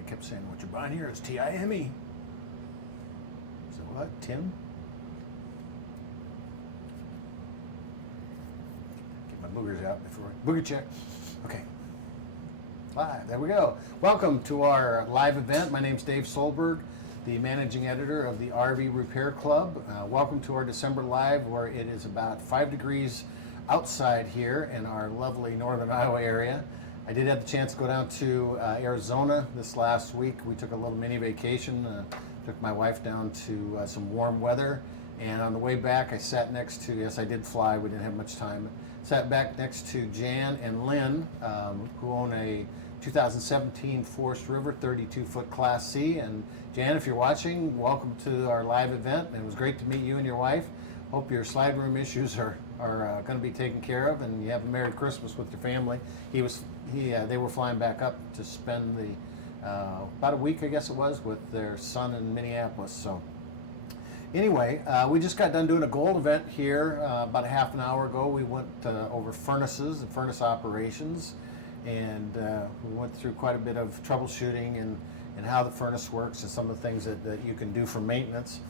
guy kept saying, what you're buying here is T-I-M-E. I said, what, Tim? Get my boogers out before, booger check. Okay. Live, there we go. Welcome to our live event. My name's Dave Solberg, the managing editor of the RV Repair Club. Welcome to our December Live, where it is about 5 degrees outside here in our lovely northern Iowa area. I did have the chance to go down to Arizona this last week. We took a little mini vacation, took my wife down to some warm weather, and on the way back I sat next to, yes I did fly, we didn't have much time, sat back next to Jan and Lynn, who own a 2017 Forest River 32-foot Class C. And Jan, if you're watching, welcome to our live event. It was great to meet you and your wife. Hope your slide room issues are going to be taken care of, and you have a Merry Christmas with your family. They were flying back up to spend the about a week, I guess it was, with their son in Minneapolis. So anyway, we just got done doing a gold event here about a half an hour ago. We went over furnaces and furnace operations, and we went through quite a bit of troubleshooting and how the furnace works and some of the things that you can do for maintenance.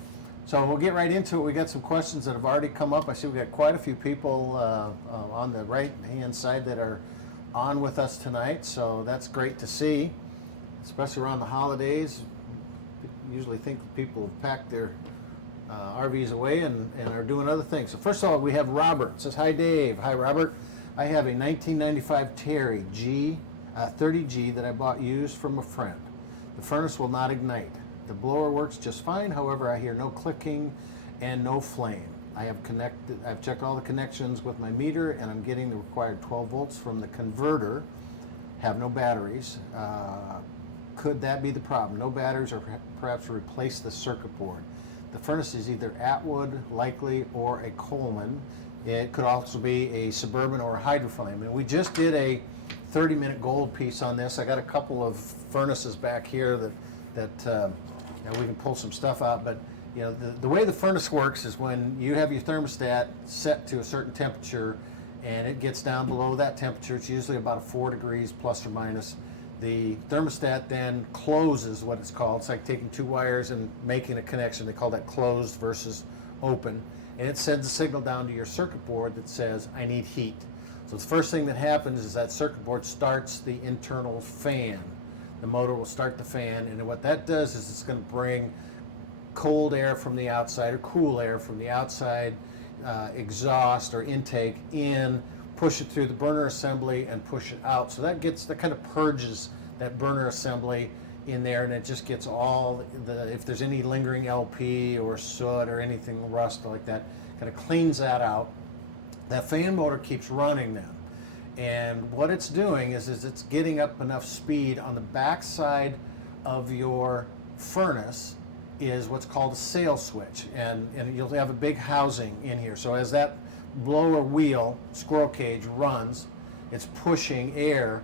So we'll get right into it. We got some questions that have already come up. I see we got quite a few people on the right-hand side that are on with us tonight, so that's great to see, especially around the holidays. Usually think that people have packed their RVs away and are doing other things. So first of all, we have Robert. It says, hi Dave. Hi Robert. I have a 1995 Terry 30G that I bought used from a friend. The furnace will not ignite. The blower works just fine, however I hear no clicking and no flame. I've checked all the connections with my meter, and I'm getting the required 12 volts from the converter. Have no batteries. Could that be the problem? No batteries, or perhaps replace the circuit board. The furnace is either Atwood, likely, or a Coleman. It could also be a Suburban or a Hydroflame. And we just did a 30-minute gold piece on this. I got a couple of furnaces back here that we can pull some stuff out, but you know, the way the furnace works is when you have your thermostat set to a certain temperature and it gets down below that temperature, it's usually about 4 degrees plus or minus. The thermostat then closes, what it's called. It's like taking two wires and making a connection. They call that closed versus open. And it sends a signal down to your circuit board that says, I need heat. So the first thing that happens is that circuit board starts the internal fan. The motor will start the fan, and what that does is it's going to bring cold air from the outside or cool air from the outside exhaust or intake in, push it through the burner assembly and push it out. So that kind of purges that burner assembly in there, and it just gets all if there's any lingering LP or soot or anything, rust like that, kind of cleans that out. That fan motor keeps running then. And what it's doing is it's getting up enough speed on the back side of your furnace is what's called a sail switch. And you'll have a big housing in here. So as that blower wheel, squirrel cage, runs, it's pushing air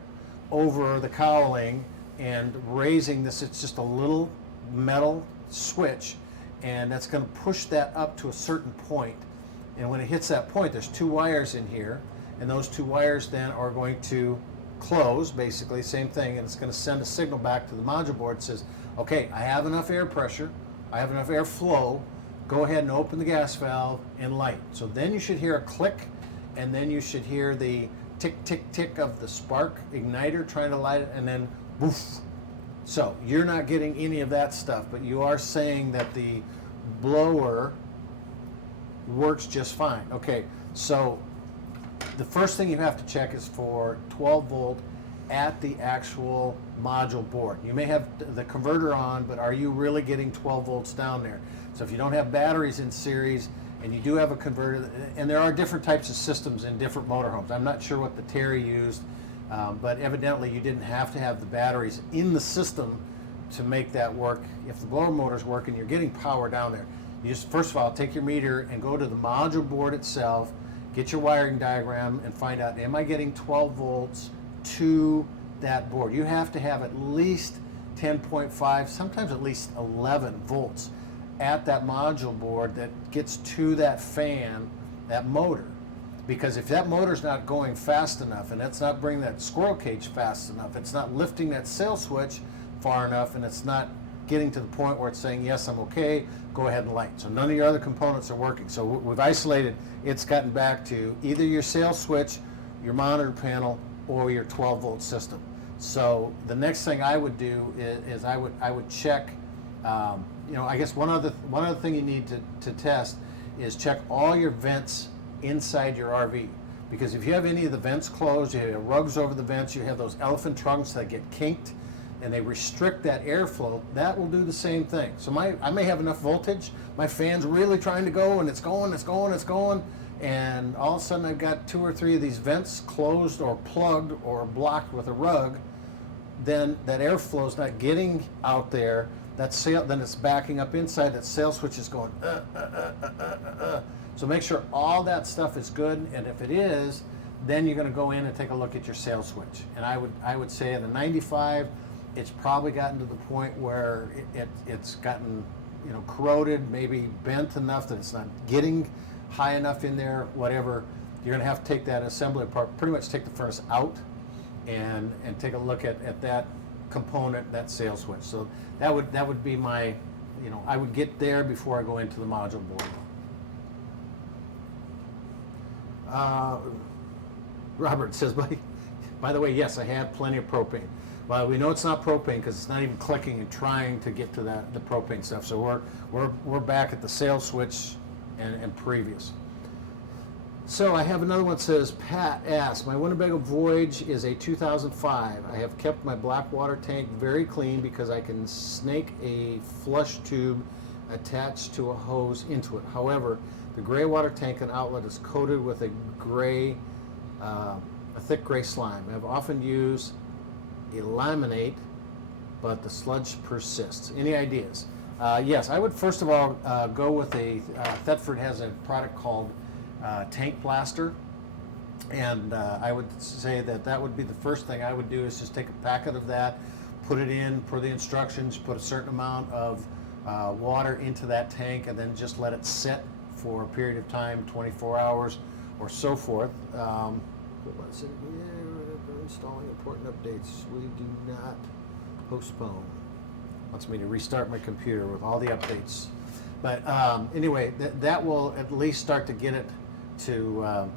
over the cowling and raising this. It's just a little metal switch, and that's going to push that up to a certain point. And when it hits that point, there's two wires in here. And those two wires then are going to close, basically, same thing, and it's going to send a signal back to the module board that says, okay, I have enough air pressure, I have enough air flow, go ahead and open the gas valve and light. So then you should hear a click, and then you should hear the tick, tick, tick of the spark igniter trying to light it, and then woof. So you're not getting any of that stuff, but you are saying that the blower works just fine. Okay, so the first thing you have to check is for 12 volt at the actual module board. You may have the converter on, but are you really getting 12 volts down there? So if you don't have batteries in series and you do have a converter, and there are different types of systems in different motorhomes. I'm not sure what the Terry used, but evidently you didn't have to have the batteries in the system to make that work. If the blower motor's working, you're getting power down there. You just, first of all, take your meter and go to the module board itself, get your wiring diagram and find out, am I getting 12 volts to that board? You have to have at least 10.5, sometimes at least 11 volts at that module board that gets to that fan, that motor. Because if that motor's not going fast enough and that's not bringing that squirrel cage fast enough, it's not lifting that sail switch far enough and it's not getting to the point where it's saying, yes, I'm okay, go ahead and light. So none of your other components are working. So we've isolated, it's gotten back to either your sales switch, your monitor panel, or your 12 volt system. So the next thing I would do is I would check, I guess one other thing you need to test is check all your vents inside your RV. Because if you have any of the vents closed, you have rugs over the vents, you have those elephant trunks that get kinked, and they restrict that airflow, that will do the same thing. So I may have enough voltage, my fan's really trying to go, and it's going, and all of a sudden I've got 2 or 3 of these vents closed or plugged or blocked with a rug, then that airflow is not getting out there, then it's backing up inside, that sales switch is going, So make sure all that stuff is good, and if it is, then you're going to go in and take a look at your sales switch. And I would say at a 95, it's probably gotten to the point where it's gotten corroded, maybe bent enough that it's not getting high enough in there, whatever. You're going to have to take that assembly apart, pretty much take the furnace out and take a look at that component, that sales switch. So that would be my, I would get there before I go into the module board. Robert says, by the way, yes, I have plenty of propane. Well, we know it's not propane because it's not even clicking and trying to get to the propane stuff. So we're back at the sales switch and previous. So I have another one that says, Pat asks, my Winnebago Voyage is a 2005. I have kept my black water tank very clean because I can snake a flush tube attached to a hose into it. However, the gray water tank and outlet is coated with a thick gray slime. I've often used delaminate, but the sludge persists. Any ideas? Yes, I would first of all go with Thetford has a product called Tank Blaster, and I would say that would be the first thing I would do is just take a packet of that, put it in per the instructions, put a certain amount of water into that tank, and then just let it sit for a period of time, 24 hours or so forth. Installing important updates. We do not postpone. Wants me to restart my computer with all the updates. But anyway, that will at least start to get it to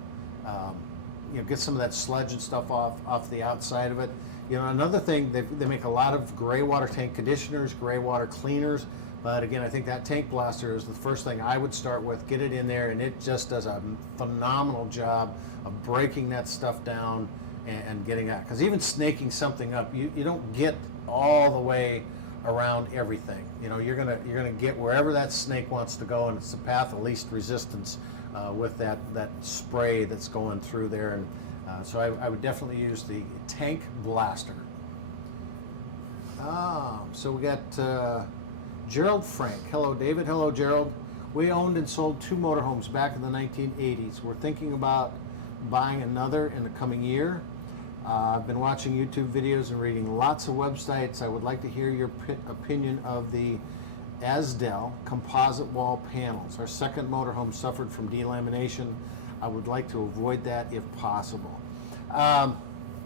get some of that sludge and stuff off the outside of it. Another thing, they make a lot of gray water tank conditioners, gray water cleaners. But again, I think that Tank Blaster is the first thing I would start with. Get it in there, and it just does a phenomenal job of breaking that stuff down and getting that. Because even snaking something up, you don't get all the way around everything. You're gonna get wherever that snake wants to go, and it's the path of least resistance with that spray that's going through there. And so I would definitely use the Tank Blaster. So we got Gerald Frank. Hello, David. Hello, Gerald. We owned and sold 2 motorhomes back in the 1980s. We're thinking about buying another in the coming year. I've been watching YouTube videos and reading lots of websites. I would like to hear your opinion of the Asdel composite wall panels. Our second motorhome suffered from delamination. I would like to avoid that if possible.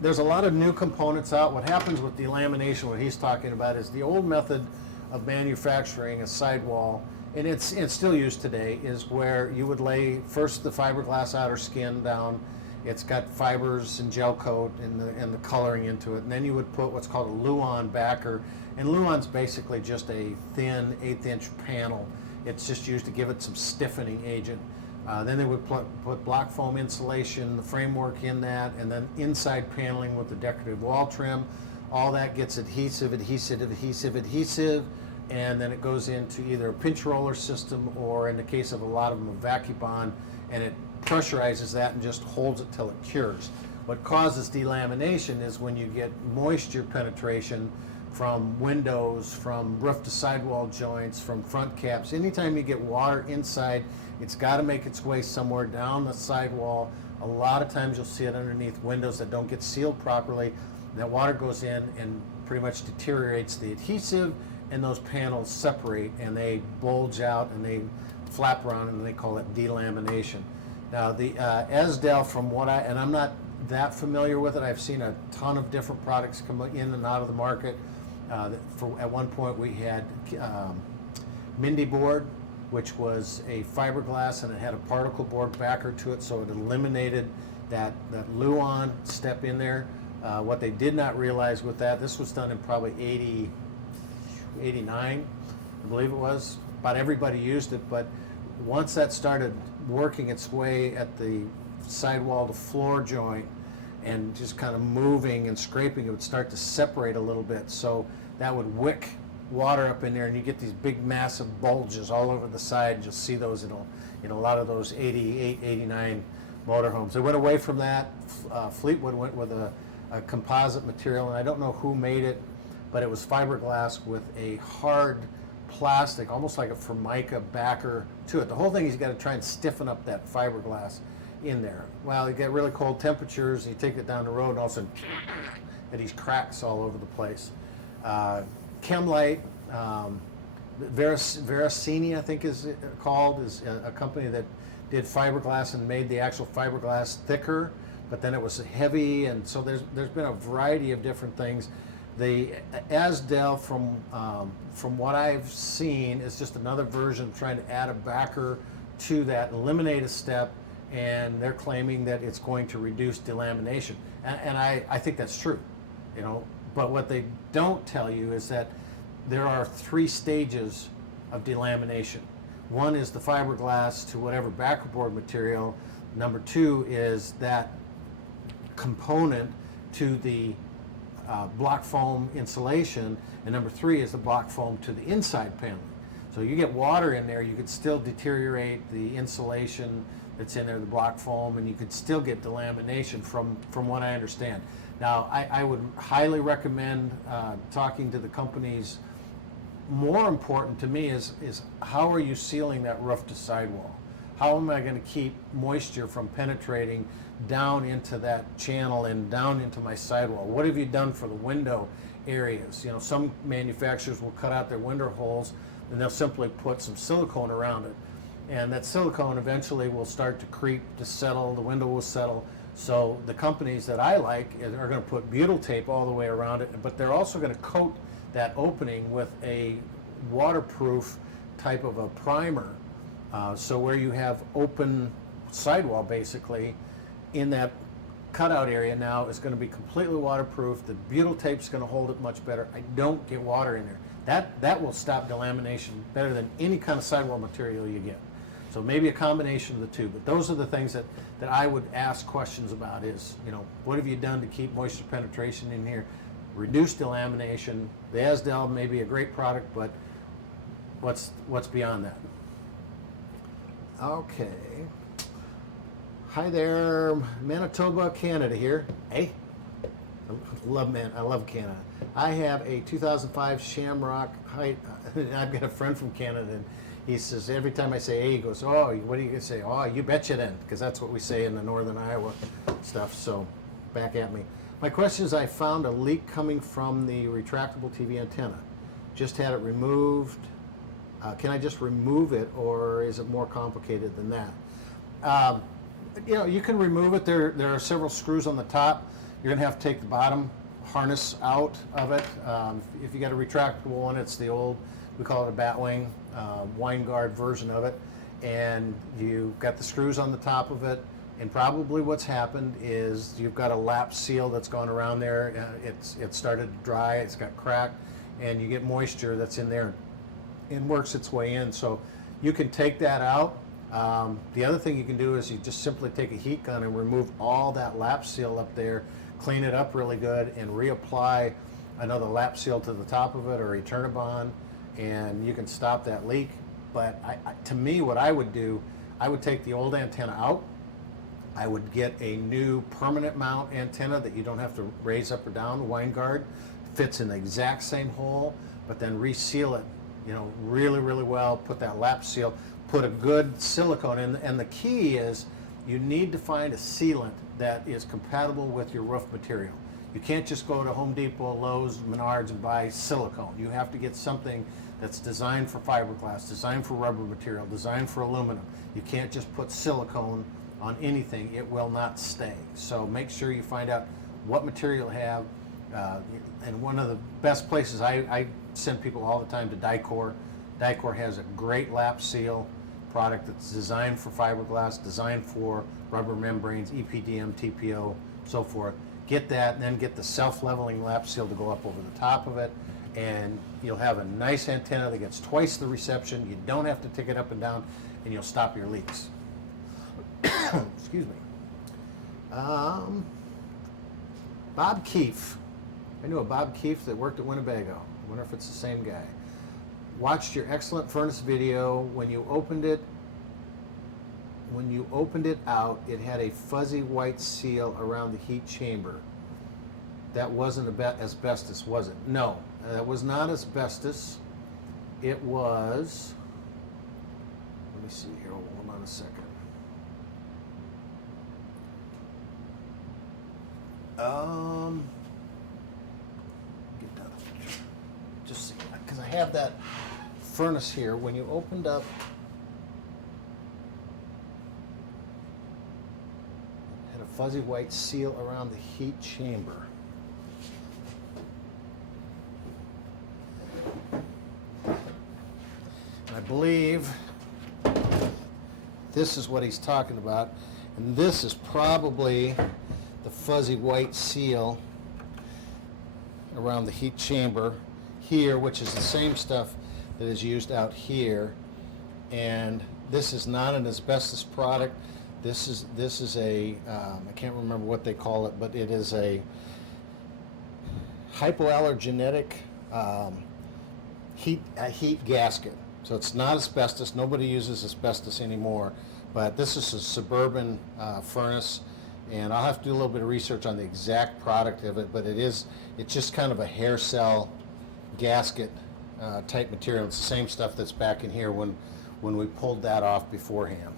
There's a lot of new components out. What happens with delamination, what he's talking about, is the old method of manufacturing a sidewall, and it's still used today, is where you would lay first the fiberglass outer skin down. It's got fibers and gel coat and the coloring into it, and then you would put what's called a Luan backer, and Luan's basically just a thin 1/8" panel. It's just used to give it some stiffening agent. Then they would put block foam insulation, the framework in that, and then inside paneling with the decorative wall trim. All that gets adhesive, and then it goes into either a pinch roller system or, in the case of a lot of them, a Vacubond, and it pressurizes that and just holds it till it cures. What causes delamination is when you get moisture penetration from windows, from roof to sidewall joints, from front caps. Anytime you get water inside, it's got to make its way somewhere down the sidewall. A lot of times you'll see it underneath windows that don't get sealed properly. That water goes in and pretty much deteriorates the adhesive, and those panels separate and they bulge out and they flap around, and they call it delamination. Now the Asdel, from what and I'm not that familiar with it, I've seen a ton of different products come in and out of the market. At one point we had Mindy board, which was a fiberglass, and it had a particle board backer to it, so it eliminated that luan step in there. What they did not realize with that, this was done in probably 89, I believe it was. About everybody used it, but once that started working its way at the sidewall to floor joint and just kind of moving and scraping, it would start to separate a little bit. So that would wick water up in there, and you get these big massive bulges all over the side. You'll see those in a lot of those 88, 89 motorhomes. They went away from that. Fleetwood went with a composite material, and I don't know who made it, but it was fiberglass with a hard plastic, almost like a Formica backer to it. The whole thing is you got to try and stiffen up that fiberglass in there. Well, you get really cold temperatures, and you take it down the road, and all of a sudden, and these cracks all over the place. Chemlite, Veracini, I think is called, is a company that did fiberglass and made the actual fiberglass thicker, but then it was heavy, and so there's been a variety of different things. The Asdel, from what I've seen, is just another version of trying to add a backer to that, eliminate a step, and they're claiming that it's going to reduce delamination. And I think that's true, you know. But what they don't tell you is that there are 3 stages of delamination. One is the fiberglass to whatever backer board material. Number 2 is that component to the block foam insulation, and number 3 is the block foam to the inside paneling. So you get water in there, you could still deteriorate the insulation that's in there, the block foam, and you could still get delamination from what I understand. Now, I would highly recommend talking to the companies. More important to me is how are you sealing that roof to sidewall? How am I going to keep moisture from penetrating down into that channel and down into my sidewall? What have you done for the window areas? You know, some manufacturers will cut out their window holes and they'll simply put some silicone around it. And that silicone eventually will start to creep, to settle, the window will settle. So the companies that I like are going to put butyl tape all the way around it, but they're also going to coat that opening with a waterproof type of a primer. So where you have open sidewall, basically, in that cutout area now is going to be completely waterproof. The butyl tape's going to hold it much better. I don't get water in there. That will stop delamination better than any kind of sidewall material you get. So maybe a combination of the two, but those are the things that I would ask questions about is, you know, what have you done to keep moisture penetration in here? Reduce delamination. The Asdel may be a great product, but what's beyond that? Okay. Hi there, Manitoba, Canada here. Hey, I love Canada. I have a 2005 Shamrock height. I've got a friend from Canada, and he says every time I say hey, he goes, oh, what are you gonna say? Oh, you betcha then, because that's what we say in the northern Iowa stuff. So back at me. My question is, I found a leak coming from the retractable TV antenna. Just had it removed. Can I just remove it, or is it more complicated than that? You know, you can remove it. There are several screws on the top. You're going to have to take the bottom harness out of it. If you got a retractable one, it's the old, we call it a batwing, wine guard version of it. And you've got the screws on the top of it. And probably what's happened is you've got a lap seal that's gone around there. It started to dry, it's got cracked, and you get moisture that's in there and works its way in. So you can take that out. The other thing you can do is you just simply take a heat gun and remove all that lap seal up there, clean it up really good, and reapply another lap seal to the top of it or a Eternabond, and you can stop that leak. But to me, what I would do, I would take the old antenna out. I would get a new permanent mount antenna that you don't have to raise up or down. The wine guard fits in the exact same hole, but then reseal it, you know, really, really well. Put that lap seal, put a good silicone in, and the key is you need to find a sealant that is compatible with your roof material. You can't just go to Home Depot, Lowe's, Menards and buy silicone. You have to get something that's designed for fiberglass, designed for rubber material, designed for aluminum. You can't just put silicone on anything. It will not stay. So make sure you find out what material you have. And one of the best places, I send people all the time to Dicor. Dicor has a great lap seal product that's designed for fiberglass, designed for rubber membranes, EPDM, TPO, so forth. Get that, and then get the self-leveling lap seal to go up over the top of it, and you'll have a nice antenna that gets twice the reception. You don't have to take it up and down, and you'll stop your leaks. Excuse me. Bob Keefe. I knew a Bob Keefe that worked at Winnebago. I wonder if it's the same guy. Watched your excellent furnace video. When you opened it out, it had a fuzzy white seal around the heat chamber. That wasn't asbestos, was it? No, that was not asbestos. It was, let me see here, hold on a second. Get down, just see, because I have that furnace here. When you opened up, it had a fuzzy white seal around the heat chamber. I believe this is what he's talking about, and this is probably the fuzzy white seal around the heat chamber here, which is the same stuff that is used out here. And this is not an asbestos product. This is a I can't remember what they call it, but it is a hypoallergenic heat gasket. So it's not asbestos. Nobody uses asbestos anymore. But this is a Suburban furnace, and I'll have to do a little bit of research on the exact product of it. But it's just kind of a hair cell gasket type material. It's the same stuff that's back in here when we pulled that off beforehand.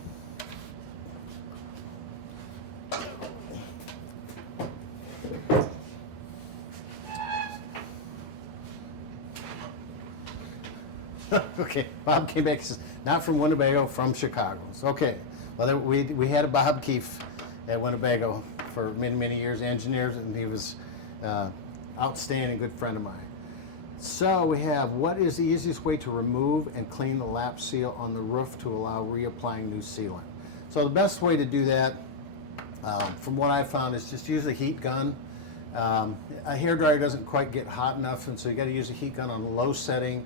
Okay, Bob came back and says, not from Winnebago, from Chicago. So, okay, well, we had a Bob Keefe at Winnebago for many, many years, engineers, and he was outstanding, good friend of mine. So we have, what is the easiest way to remove and clean the lap seal on the roof to allow reapplying new sealant? So the best way to do that, from what I found, is just use a heat gun. A hairdryer doesn't quite get hot enough, and so you got to use a heat gun on a low setting.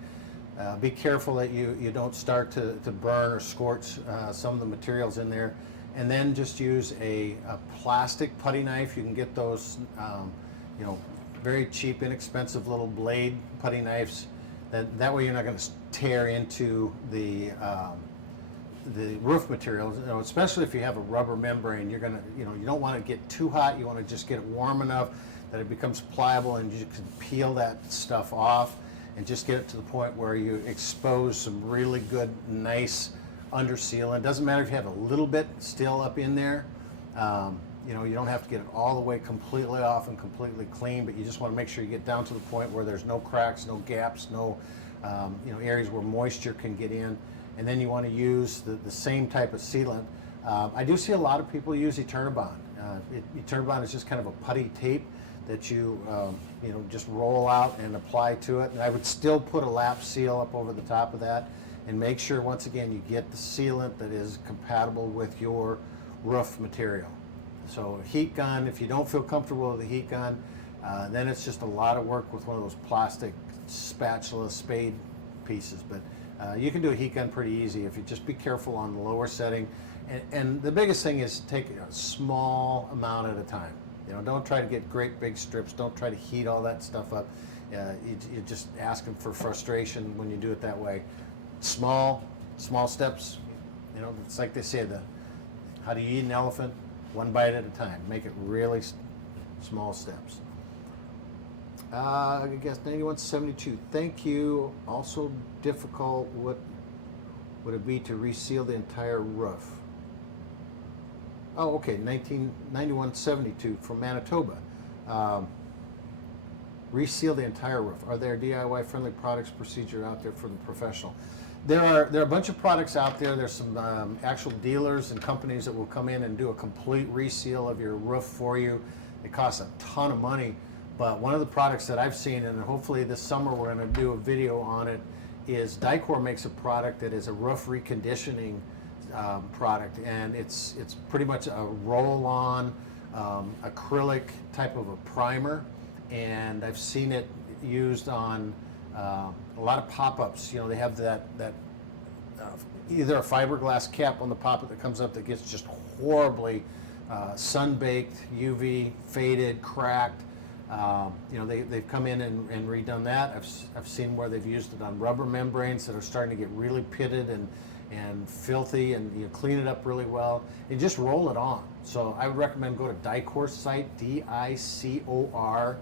Be careful that you don't start to burn or scorch some of the materials in there. And then just use a plastic putty knife. You can get those, very cheap, inexpensive little blade putty knives. That way you're not going to tear into the roof materials. Especially if you have a rubber membrane, you're going to, you don't want to get too hot. You want to just get it warm enough that it becomes pliable, and you can peel that stuff off and just get it to the point where you expose some really good, nice under sealant. It doesn't matter if you have a little bit still up in there. You don't have to get it all the way completely off and completely clean, but you just want to make sure you get down to the point where there's no cracks, no gaps, no areas where moisture can get in. And then you want to use the same type of sealant. I do see a lot of people use Eternabond. Eternabond is just kind of a putty tape that you just roll out and apply to it. And I would still put a lap seal up over the top of that, and make sure, once again, you get the sealant that is compatible with your roof material. So a heat gun, if you don't feel comfortable with a heat gun, then it's just a lot of work with one of those plastic spatula spade pieces. But you can do a heat gun pretty easy if you just be careful on the lower setting. And the biggest thing is take a small amount at a time. Don't try to get great big strips. Don't try to heat all that stuff up. You're just asking for frustration when you do it that way. Small steps. It's like they say, how do you eat an elephant? One bite at a time. Make it really small steps. I guess 9172. Thank you. Also difficult. What would it be to reseal the entire roof? Oh, okay, 9172 from Manitoba. Reseal the entire roof. Are there DIY friendly products procedure out there for the professional? There are a bunch of products out there. There's some actual dealers and companies that will come in and do a complete reseal of your roof for you. It costs a ton of money, But one of the products that I've seen, and hopefully this summer we're going to do a video on it, is Dicor makes a product that is a roof reconditioning product, and it's pretty much a roll-on acrylic type of a primer, and I've seen it used on a lot of pop-ups. You know, they have that either a fiberglass cap on the pop-up that comes up that gets just horribly sun-baked, UV, faded, cracked. You know, they've come in and redone that. I've seen where they've used it on rubber membranes that are starting to get really pitted and filthy, and you clean it up really well and just roll it on. So I would recommend go to Dicor's site, DICOR.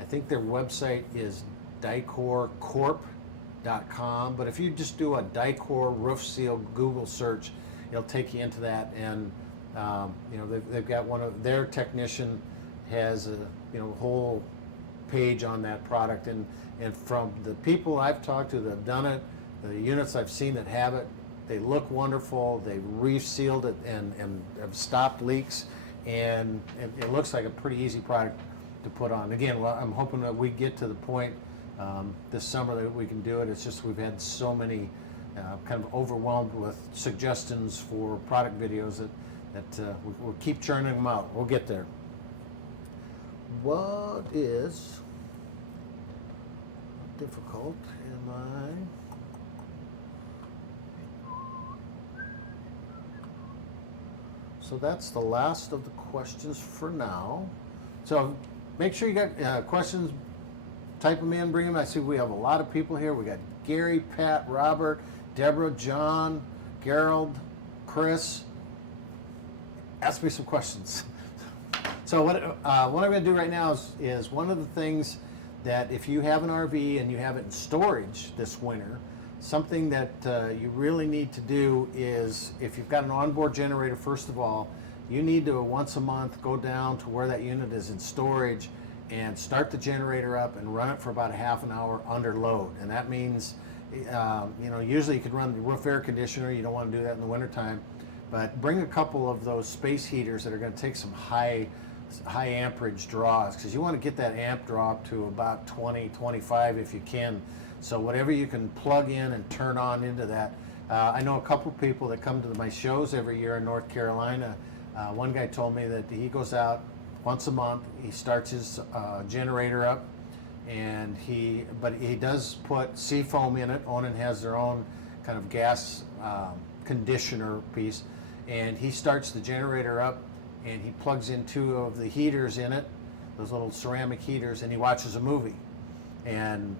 I think their website is dicorcorp.com, but if you just do a Dicor roof seal Google search, it'll take you into that, and you know, they've got one of their technician has a whole page on that product, and from the people I've talked to that have done it, the units I've seen that have it, they look wonderful. They've resealed it and have stopped leaks, and it looks like a pretty easy product to put on. Again, well, I'm hoping that we get to the point this summer that we can do it. It's just we've had so many kind of overwhelmed with suggestions for product videos that we'll keep churning them out. We'll get there. What is difficult am I? So that's the last of the questions for now. So make sure you got questions, type them in, bring them. I see we have a lot of people here. We got Gary, Pat, Robert, Deborah, John, Gerald, Chris. Ask me some questions. So what I'm going to do right now is one of the things that if you have an RV and you have it in storage this winter, something that you really need to do is, if you've got an onboard generator, first of all, you need to once a month go down to where that unit is in storage and start the generator up and run it for about a half an hour under load. And that means, usually you could run the roof air conditioner. You don't want to do that in the wintertime, but bring a couple of those space heaters that are going to take some high amperage draws, because you want to get that amp draw up to about 20, 25 if you can. So whatever you can plug in and turn on into that. I know a couple people that come to my shows every year in North Carolina. One guy told me that he goes out once a month, he starts his generator up, and he does put seafoam in it. Onan has their own kind of gas conditioner piece, and he starts the generator up, and he plugs in two of the heaters in it, those little ceramic heaters, and he watches a movie. And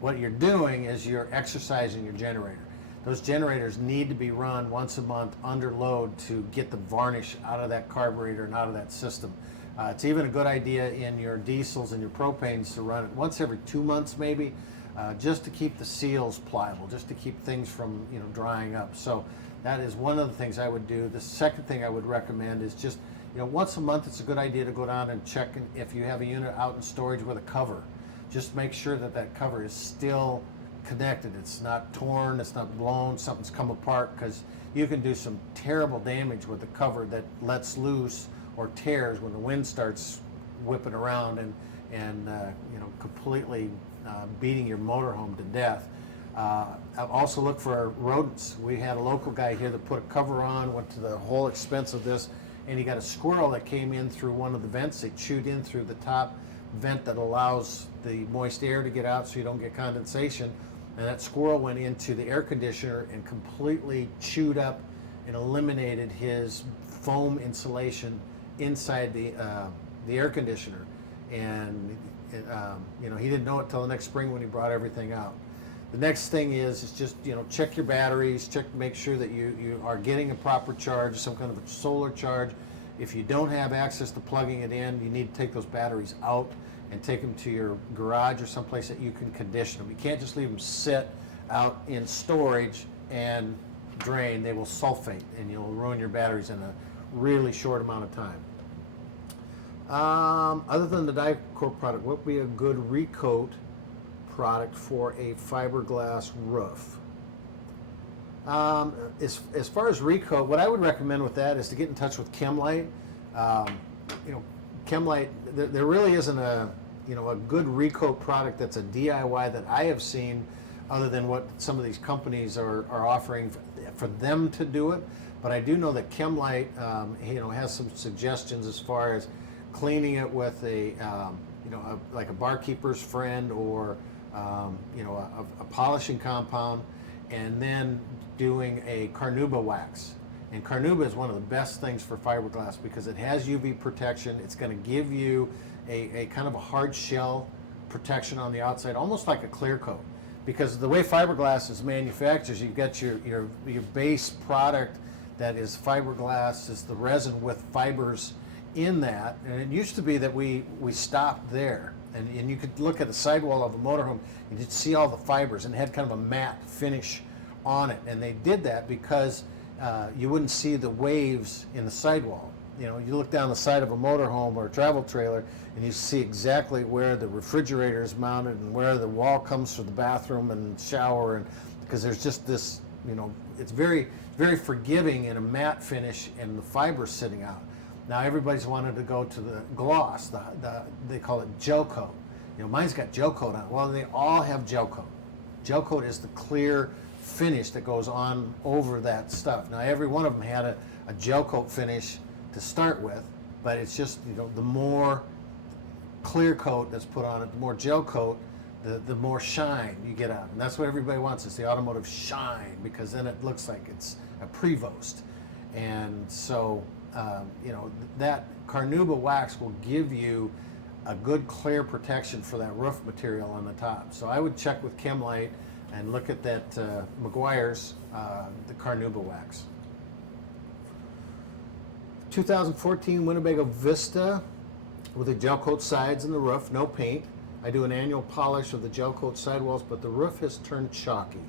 what you're doing is you're exercising your generator. Those generators need to be run once a month under load to get the varnish out of that carburetor and out of that system. It's even a good idea in your diesels and your propanes to run it once every 2 months maybe, just to keep the seals pliable, just to keep things from drying up. So that is one of the things I would do. The second thing I would recommend is just once a month it's a good idea to go down and check if you have a unit out in storage with a cover. Just make sure that that cover is still connected. It's not torn, it's not blown, something's come apart, because you can do some terrible damage with the cover that lets loose or tears when the wind starts whipping around and completely beating your motorhome to death. I've also looked for rodents. We had a local guy here that put a cover on, went to the whole expense of this, and he got a squirrel that came in through one of the vents. They chewed in through the top vent that allows the moist air to get out so you don't get condensation, and that squirrel went into the air conditioner and completely chewed up and eliminated his foam insulation inside the air conditioner. And he didn't know it till the next spring when he brought everything out. The next thing is just check your batteries, make sure that you are getting a proper charge, some kind of a solar charge. If you don't have access to plugging it in, you need to take those batteries out and take them to your garage or someplace that you can condition them. You can't just leave them sit out in storage and drain. They will sulfate and you'll ruin your batteries in a really short amount of time. Other than the Dicor product, what would be a good Recoat product for a fiberglass roof? As far as Recoat, what I would recommend with that is to get in touch with Chemlite. Chemlite, there really isn't a a good Recoat product that's a DIY that I have seen, other than what some of these companies are offering for them to do it. But I do know that Chemlite, has some suggestions as far as cleaning it with like a barkeeper's friend, or a polishing compound, and then doing a carnauba wax. And carnauba is one of the best things for fiberglass because it has UV protection. It's going to give you a kind of a hard shell protection on the outside, almost like a clear coat. Because the way fiberglass is manufactured, you've got your base product that is fiberglass, is the resin with fibers in that. And it used to be that we stopped there. And you could look at the sidewall of a motorhome and you'd see all the fibers, and it had kind of a matte finish on it. And they did that because you wouldn't see the waves in the sidewall. You look down the side of a motorhome or a travel trailer and you see exactly where the refrigerator is mounted and where the wall comes for the bathroom and shower, and because there's just this, it's very, very forgiving in a matte finish and the fibers sitting out. Now everybody's wanted to go to the gloss, they call it gel coat. Mine's got gel coat on it. Well, they all have gel coat. Gel coat is the clear finish that goes on over that stuff. Now every one of them had a gel coat finish to start with, but it's just, the more clear coat that's put on it, the more gel coat, the more shine you get out. And that's what everybody wants, is the automotive shine, because then it looks like it's a Prevost. And so, that carnauba wax will give you a good clear protection for that roof material on the top. So I would check with Chemlite and look at that Meguiar's, the carnauba wax. 2014 Winnebago Vista with the gel coat sides and the roof, no paint. I do an annual polish of the gel coat sidewalls, but the roof has turned chalky.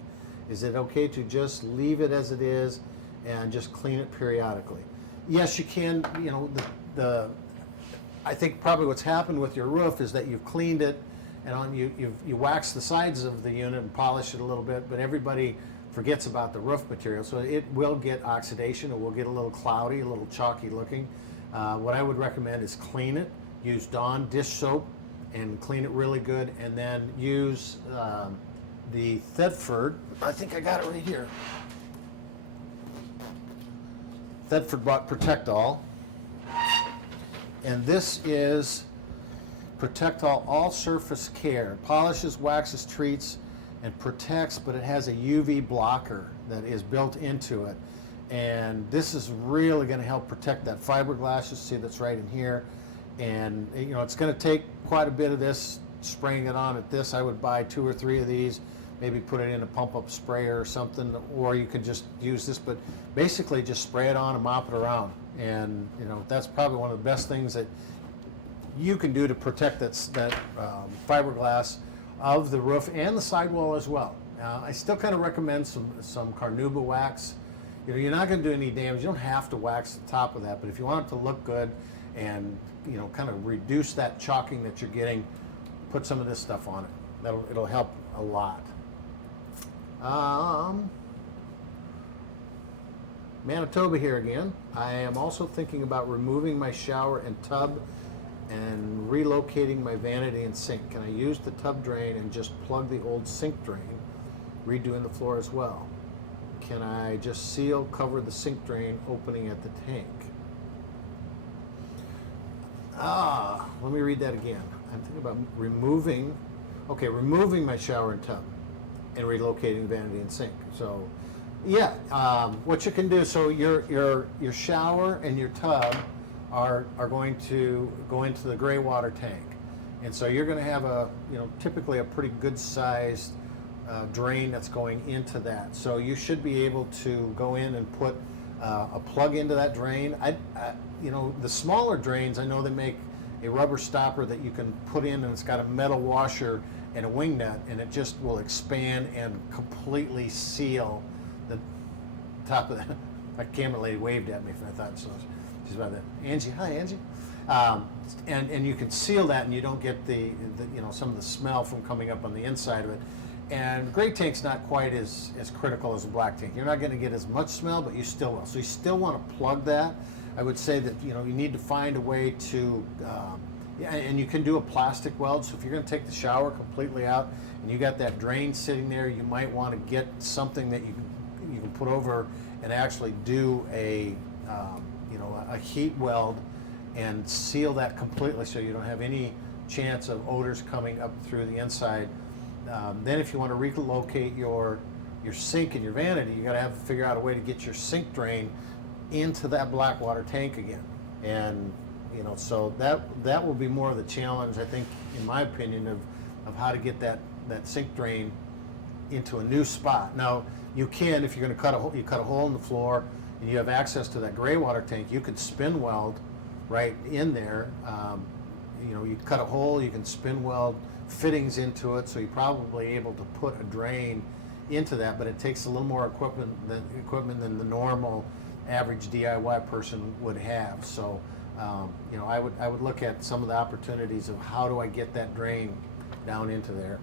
Is it okay to just leave it as it is and just clean it periodically? Yes, you can. I think probably what's happened with your roof is that you've cleaned it and you wax the sides of the unit and polish it a little bit, but everybody forgets about the roof material, so it will get oxidation. It will get a little cloudy, a little chalky looking. What I would recommend is clean it. Use Dawn dish soap and clean it really good, and then use the Thetford. I think I got it right here. Thetford bought Protect-All, and this is Protect-All All Surface Care. Polishes, waxes, treats, and protects, but it has a UV blocker that is built into it. And this is really going to help protect that fiberglass. You see that's right in here. And it's going to take quite a bit of this, spraying it on at this. I would buy 2 or 3 of these, maybe put it in a pump-up sprayer or something, or you could just use this, but basically just spray it on and mop it around. And that's probably one of the best things that you can do to protect that fiberglass of the roof and the sidewall as well. I still kind of recommend some carnauba wax. You're not going to do any damage. You don't have to wax the top of that, but if you want it to look good and kind of reduce that chalking that you're getting, put some of this stuff on it. It'll help a lot. Manitoba here again. I am also thinking about removing my shower and tub and relocating my vanity and sink. Can I use the tub drain and just plug the old sink drain, redoing the floor as well? Can I just cover the sink drain opening at the tank? Let me read that again. I'm thinking about removing my shower and tub and relocating vanity and sink. So, yeah, what you can do, so your shower and your tub are going to go into the gray water tank, and so you're going to have typically a pretty good sized drain that's going into that. So you should be able to go in and put a plug into that drain. The smaller drains, I know they make a rubber stopper that you can put in, and it's got a metal washer and a wing nut, and it just will expand and completely seal the top of that. My camera lady waved at me, I thought so. She's about that. Angie, hi Angie. And you can seal that, and you don't get the some of the smell from coming up on the inside of it. And gray tank's not quite as critical as a black tank. You're not going to get as much smell, but you still will. So you still want to plug that. I would say that you need to find a way to Yeah, and you can do a plastic weld. So if you're going to take the shower completely out and you got that drain sitting there, you might want to get something that you can put over and actually do a a heat weld and seal that completely so you don't have any chance of odors coming up through the inside. Then if you want to relocate your sink and your vanity, you got to figure out a way to get your sink drain into that black water tank again. And so that will be more of the challenge, I think, in my opinion, of how to get that sink drain into a new spot. Now, you can, if you're going to cut a hole in the floor and you have access to that gray water tank, you could spin weld right in there. You cut a hole, you can spin weld fittings into it, so you're probably able to put a drain into that, but it takes a little more equipment than the normal average DIY person would have. So I would look at some of the opportunities of how do I get that drain down into there.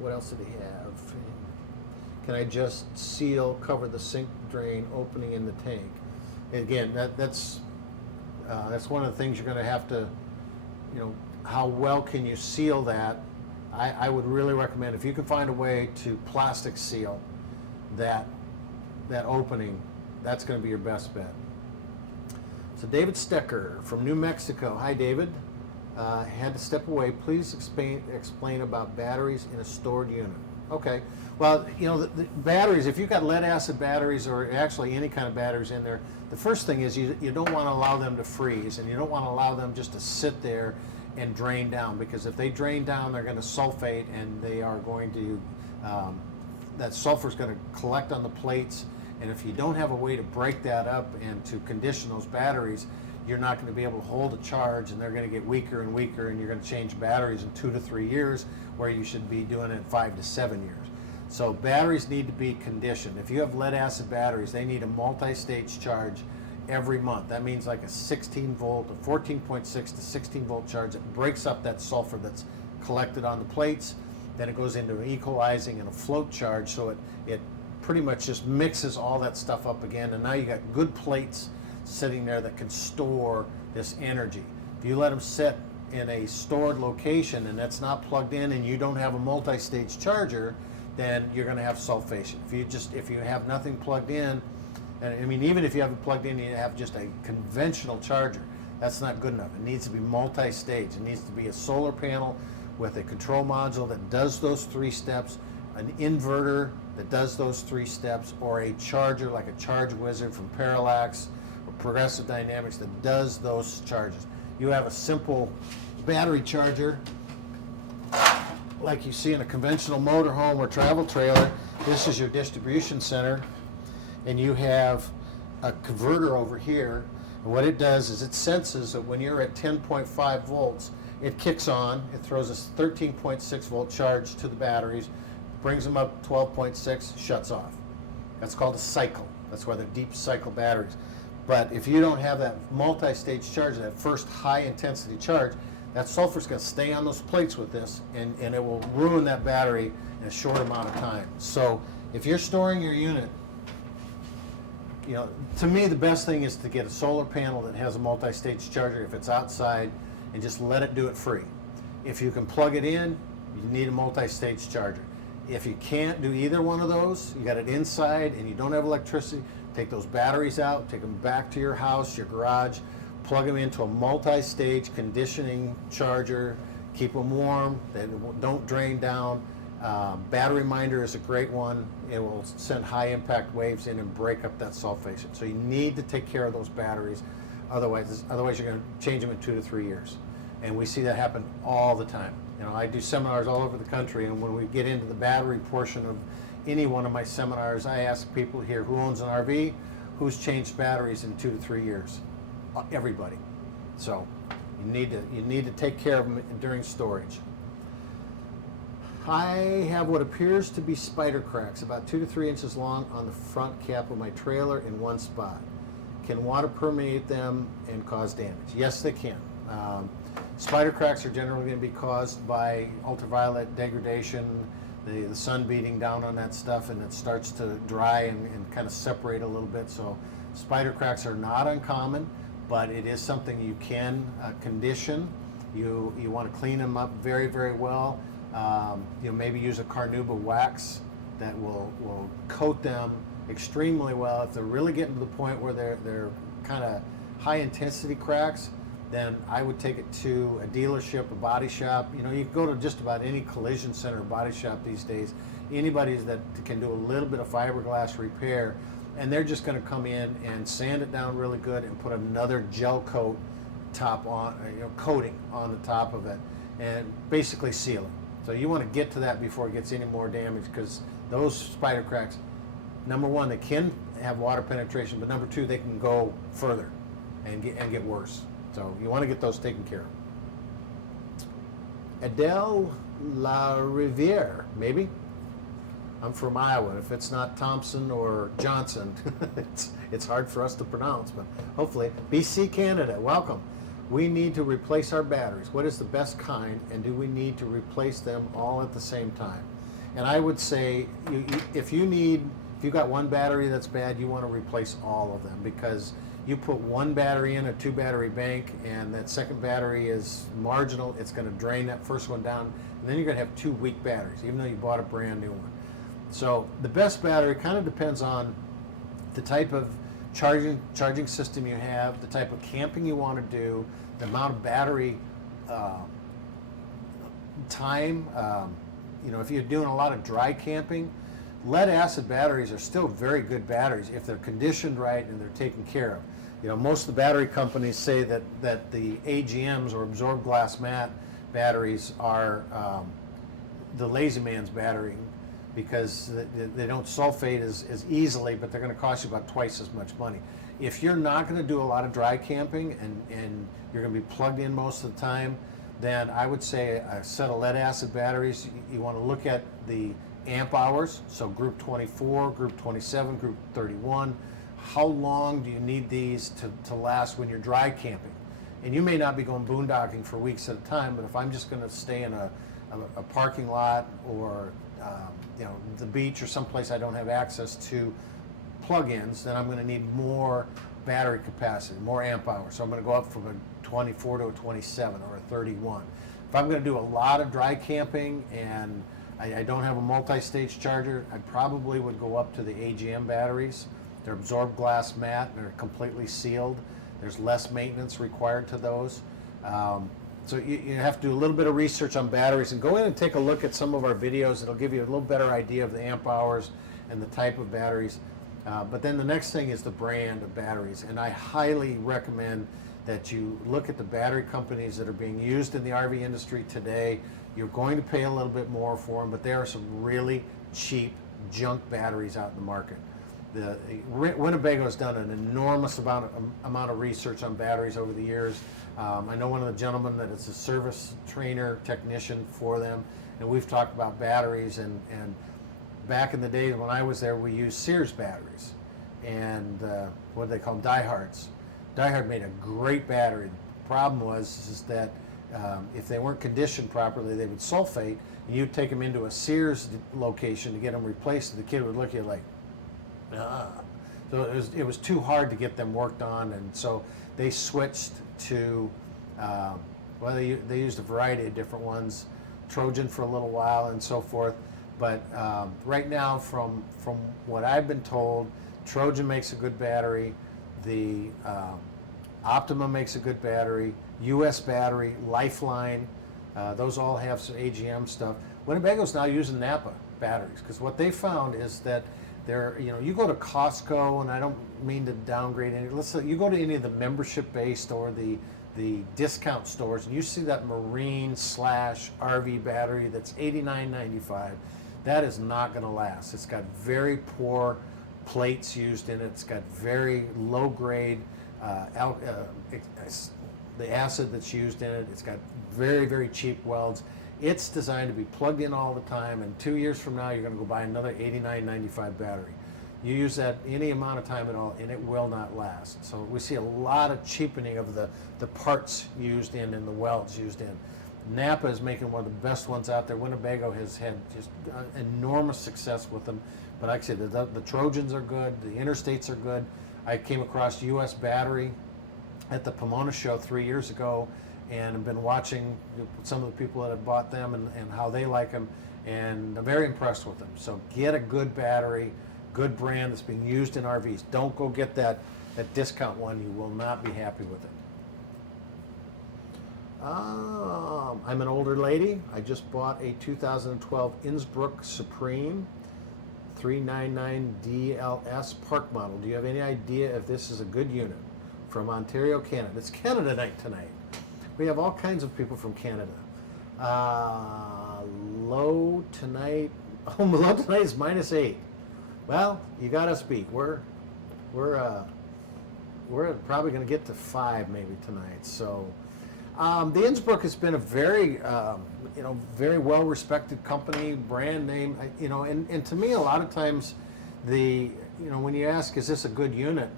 What else did he have? Can I just cover the sink drain opening in the tank? And again, that's one of the things you're going to have to, how well can you seal that? I would really recommend, if you can find a way to plastic seal that opening, that's going to be your best bet. So David Stecker from New Mexico. Hi, David. Had to step away. Please explain about batteries in a stored unit. Okay. Well, the batteries, if you've got lead acid batteries or actually any kind of batteries in there, the first thing is you don't want to allow them to freeze, and you don't want to allow them just to sit there and drain down, because if they drain down, they're going to sulfate, and they are going to, that sulfur is going to collect on the plates, and if you don't have a way to break that up and to condition those batteries, you're not going to be able to hold a charge, and they're going to get weaker and weaker, and you're going to change batteries in 2 to 3 years where you should be doing it in 5 to 7 years. So batteries need to be conditioned. If you have lead acid batteries, they need a multi-stage charge every month. That means like a 16 volt, a 14.6 to 16 volt charge that breaks up that sulfur that's collected on the plates. Then it goes into an equalizing and a float charge, so it pretty much just mixes all that stuff up again, and now you got good plates sitting there that can store this energy. If you let them sit in a stored location and that's not plugged in and you don't have a multi-stage charger, then you're going to have sulfation. If you have nothing plugged in, and I mean, even if you have it plugged in, you have just a conventional charger, that's not good enough. It needs to be multi-stage. It needs to be a solar panel with a control module that does those 3 steps, an inverter that does those 3 steps, or a charger like a Charge Wizard from Parallax or Progressive Dynamics that does those charges. You have a simple battery charger like you see in a conventional motorhome or travel trailer. This is your distribution center, and you have a converter over here, and what it does is it senses that when you're at 10.5 volts, it kicks on, it throws a 13.6 volt charge to the batteries, brings them up 12.6, shuts off. That's called a cycle. That's why they're deep cycle batteries. But if you don't have that multi-stage charge, that first high intensity charge, that sulfur is going to stay on those plates with this, and it will ruin that battery in a short amount of time. So if you're storing your unit, to me the best thing is to get a solar panel that has a multi-stage charger if it's outside, and just let it do it free. If you can plug it in, you need a multi-stage charger. If you can't do either one of those, you got it inside and you don't have electricity, take those batteries out, take them back to your house, your garage, plug them into a multi-stage conditioning charger, keep them warm, they don't drain down. Battery minder is a great one. It will send high impact waves in and break up that sulfation. So you need to take care of those batteries, otherwise you're going to change them in 2 to 3 years. And we see that happen all the time. I do seminars all over the country, and when we get into the battery portion of any one of my seminars, I ask people here who owns an RV, who's changed batteries in 2 to 3 years. Everybody. So you need to take care of them during storage. I have what appears to be spider cracks, about 2 to 3 inches long, on the front cap of my trailer in one spot. Can water permeate them and cause damage? Yes, they can. Spider cracks are generally going to be caused by ultraviolet degradation, the sun beating down on that stuff, and it starts to dry and kind of separate a little bit. So spider cracks are not uncommon. but it is something you can condition. You want to clean them up very, very well. Maybe use a carnauba wax that will coat them extremely well. If they're really getting to the point where they're kind of high intensity cracks, then I would take it to a dealership, a body shop. You can go to just about any collision center or body shop these days. Anybody that can do a little bit of fiberglass repair, and they're just going to come in and sand it down really good and put another gel coat coating on the top of it and basically seal it. So you want to get to that before it gets any more damage, because those spider cracks, number one, they can have water penetration, but number two, they can go further and get worse. So you want to get those taken care of. Adele La Riviere, maybe? I'm from Iowa. If it's not Thompson or Johnson, it's hard for us to pronounce, but hopefully. BC, Canada, welcome. We need to replace our batteries. What is the best kind, and do we need to replace them all at the same time? And I would say, if you've got one battery that's bad, you want to replace all of them, because you put one battery in a 2-battery bank and that second battery is marginal, it's going to drain that first one down, and then you're going to have 2 weak batteries, even though you bought a brand new one. So the best battery kind of depends on the type of charging system you have, the type of camping you want to do, the amount of battery time. If you're doing a lot of dry camping, lead acid batteries are still very good batteries if they're conditioned right and they're taken care of. Most of the battery companies say that the AGMs, or absorbed glass mat batteries, are the lazy man's battery, because they don't sulfate as easily, but they're going to cost you about twice as much money. If you're not going to do a lot of dry camping and you're going to be plugged in most of the time, then I would say a set of lead acid batteries, you want to look at the amp hours, so group 24, group 27, group 31. How long do you need these to last when you're dry camping? And you may not be going boondocking for weeks at a time, but if I'm just going to stay in a parking lot or the beach or someplace I don't have access to plug-ins, then I'm going to need more battery capacity, more amp hours. So I'm going to go up from a 24 to a 27 or a 31. If I'm going to do a lot of dry camping and I don't have a multi-stage charger, I probably would go up to the AGM batteries. They're absorbed glass mat, they're completely sealed. There's less maintenance required to those. So you have to do a little bit of research on batteries and go in and take a look at some of our videos. It'll give you a little better idea of the amp hours and the type of batteries. But then the next thing is the brand of batteries. And I highly recommend that you look at the battery companies that are being used in the RV industry today. You're going to pay a little bit more for them, but there are some really cheap junk batteries out in the market. Winnebago's done an enormous amount of research on batteries over the years. I know one of the gentlemen that is a service trainer technician for them, and we've talked about batteries. And back in the days when I was there, we used Sears batteries, and what do they call them? Diehards. Diehard made a great battery. The problem was that if they weren't conditioned properly, they would sulfate, and you'd take them into a Sears location to get them replaced, and the kid would look at you like, So it was too hard to get them worked on, and so they switched to, they used a variety of different ones, Trojan for a little while and so forth. But right now, from what I've been told, Trojan makes a good battery, the Optima makes a good battery, US Battery, Lifeline, those all have some AGM stuff. Winnebago's now using Napa batteries, because what they found is that you go to Costco, and I don't mean to downgrade any. Let's say you go to any of the membership-based or the discount stores, and you see that Marine/RV battery that's $89.95. That is not going to last. It's got very poor plates used in it. It's got very low-grade the acid that's used in it. It's got very, very cheap welds. It's designed to be plugged in all the time, and 2 years from now, you're going to go buy another $89.95 battery. You use that any amount of time at all, and it will not last. So we see a lot of cheapening of the parts used in and the welds used in. Napa is making one of the best ones out there. Winnebago has had just enormous success with them. But like I said, the Trojans are good, the Interstates are good. I came across US Battery at the Pomona show 3 years ago, and I've been watching some of the people that have bought them and how they like them, and I'm very impressed with them. So get a good battery, good brand that's being used in RVs. Don't go get that discount one. You will not be happy with it. I'm an older lady. I just bought a 2012 Innsbruck Supreme 399 DLS Park model. Do you have any idea if this is a good unit? From Ontario, Canada. It's Canada night tonight. We have all kinds of people from Canada. Low tonight is -8. Well, you got us beat. We're probably going to get to 5 maybe tonight. So the Innsbruck has been a very very well respected company, brand name. And to me, a lot of times when you ask, is this a good unit?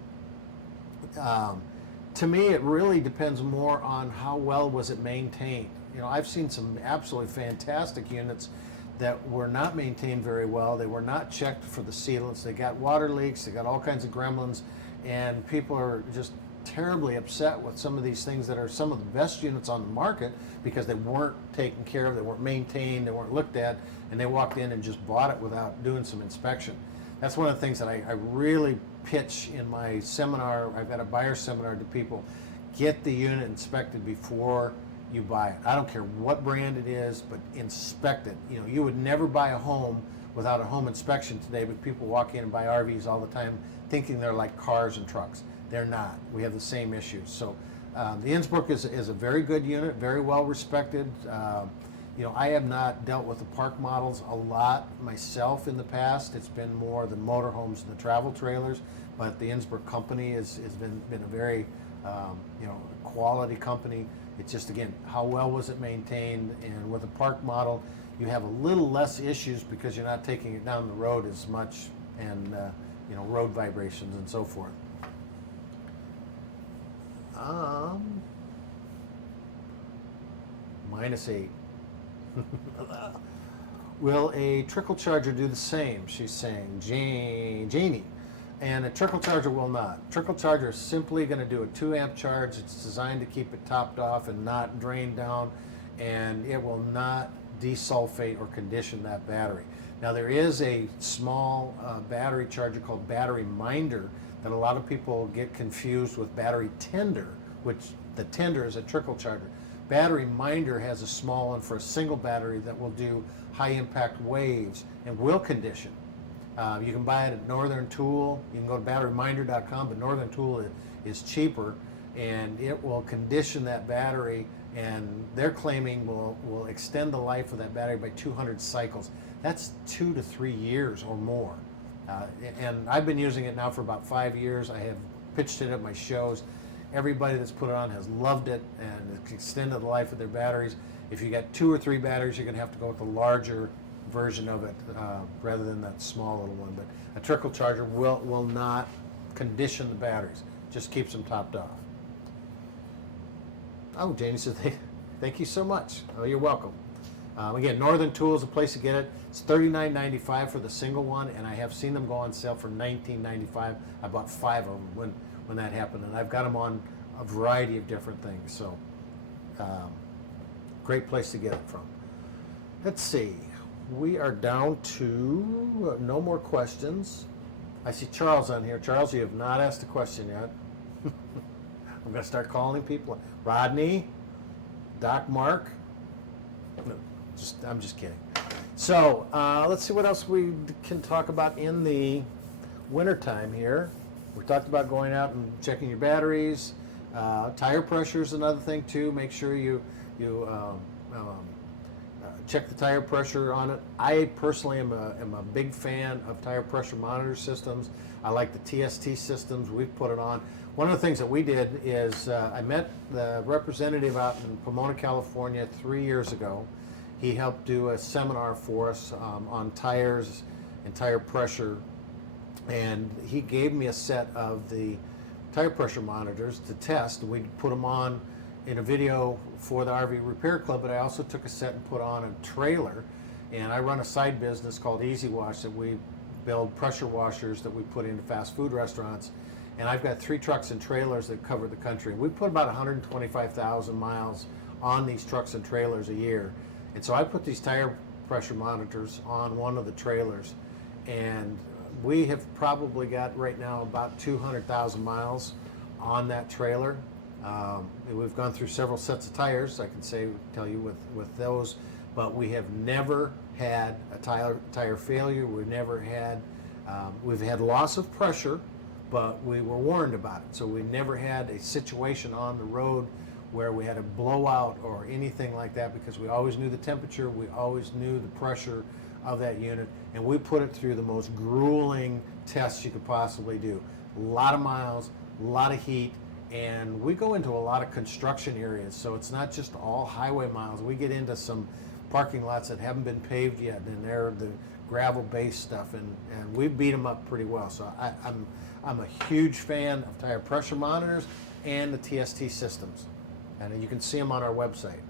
To me, it really depends more on how well was it maintained. I've seen some absolutely fantastic units that were not maintained very well. They were not checked for the sealants. They got water leaks. They got all kinds of gremlins, and people are just terribly upset with some of these things that are some of the best units on the market because they weren't taken care of, they weren't maintained, they weren't looked at, and they walked in and just bought it without doing some inspection. That's one of the things that I really pitch in my seminar. I've got a buyer seminar to people. Get the unit inspected before you buy it. I don't care what brand it is, but inspect it. You would never buy a home without a home inspection today, but people walk in and buy RVs all the time thinking they're like cars and trucks. They're not. We have the same issues. So the Innsbruck is a very good unit, very well respected. I have not dealt with the park models a lot myself in the past. It's been more the motorhomes and the travel trailers, but the Innsbruck company has been a very quality company. It's just, again, how well was it maintained? And with a park model, you have a little less issues because you're not taking it down the road as much, and road vibrations and so forth. -8. Will a trickle charger do the same? She's saying, Janie. And a trickle charger will not. Trickle charger is simply going to do a 2 amp charge. It's designed to keep it topped off and not drain down, and it will not desulfate or condition that battery. Now, there is a small battery charger called battery minder that a lot of people get confused with battery tender, which the tender is a trickle charger. Battery minder has a small one for a single battery that will do high impact waves and will condition. You can buy it at Northern Tool. You can go to batteryminder.com, but Northern Tool is cheaper, and it will condition that battery, and they're claiming will extend the life of that battery by 200 cycles. That's 2 to 3 years or more. And I've been using it now for about 5 years. I have pitched it at my shows. Everybody that's put it on has loved it, and it's extended the life of their batteries. If you got 2 or 3 batteries, you're going to have to go with the larger version of it rather than that small little one. But a trickle charger will not condition the batteries, just keeps them topped off. Oh, Janie says, thank you so much. Oh, you're welcome. Again, Northern Tool is a place to get it. It's $39.95 for the single one, and I have seen them go on sale for $19.95. I bought 5 of them when that happened, and I've got them on a variety of different things. So, great place to get it from. Let's see. We are down to no more questions. I see Charles on here. Charles, you have not asked a question yet. I'm going to start calling people. Rodney, Doc Mark. No, I'm just kidding. So let's see what else we can talk about in the wintertime here. We talked about going out and checking your batteries. Tire pressure is another thing too. Make sure you check the tire pressure on it. I personally am a big fan of tire pressure monitor systems. I like the TST systems. We've put it on. One of the things that we did is I met the representative out in Pomona, California 3 years ago. He helped do a seminar for us on tires and tire pressure, and he gave me a set of the tire pressure monitors to test. We put them on in a video for the RV Repair Club, but I also took a set and put on a trailer, and I run a side business called Easy Wash that we build pressure washers that we put into fast food restaurants, and I've got 3 trucks and trailers that cover the country. We put about 125,000 miles on these trucks and trailers a year, and so I put these tire pressure monitors on one of the trailers, and we have probably got right now about 200,000 miles on that trailer. We've gone through several sets of tires, I can tell you with those, but we have never had a tire failure. We've never had, we've had loss of pressure, but we were warned about it. So we never had a situation on the road where we had a blowout or anything like that, because we always knew the temperature, we always knew the pressure of that unit, and we put it through the most grueling tests you could possibly do. A lot of miles, a lot of heat, and we go into a lot of construction areas, so it's not just all highway miles. We get into some parking lots that haven't been paved yet, and they're the gravel-based stuff, and we beat them up pretty well. So I'm a huge fan of tire pressure monitors and the TST systems, and you can see them on our website.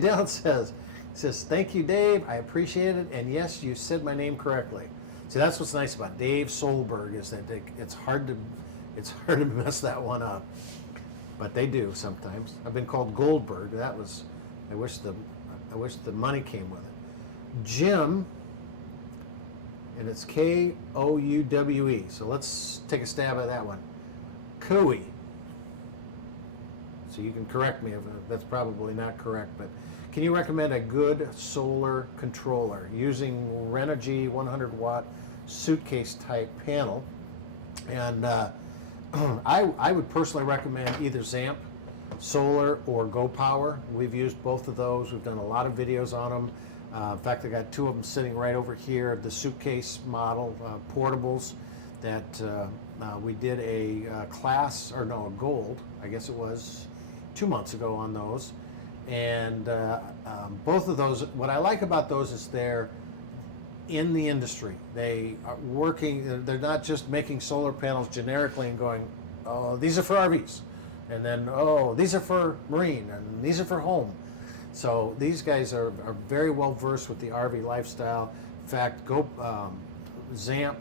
Dale says, thank you, Dave. I appreciate it, and yes, you said my name correctly. See, that's what's nice about Dave Solberg, is that it's hard to mess that one up, but they do sometimes. I've been called Goldberg. That was, I wish the money came with it. Jim, and it's Kouwe. So let's take a stab at that one. Kouwe. So you can correct me if that's probably not correct, but can you recommend a good solar controller using Renogy 100-watt suitcase type panel? And I would personally recommend either Zamp Solar or Go Power. We've used both of those. We've done a lot of videos on them. In fact, I got 2 of them sitting right over here, the suitcase model portables that we did a gold, I guess it was 2 months ago on those. And both of those, what I like about those is they're in the industry. They are working, they're not just making solar panels generically and going, oh, these are for RVs, and then, oh, these are for marine, and these are for home. So these guys are very well versed with the RV lifestyle. In fact, Zamp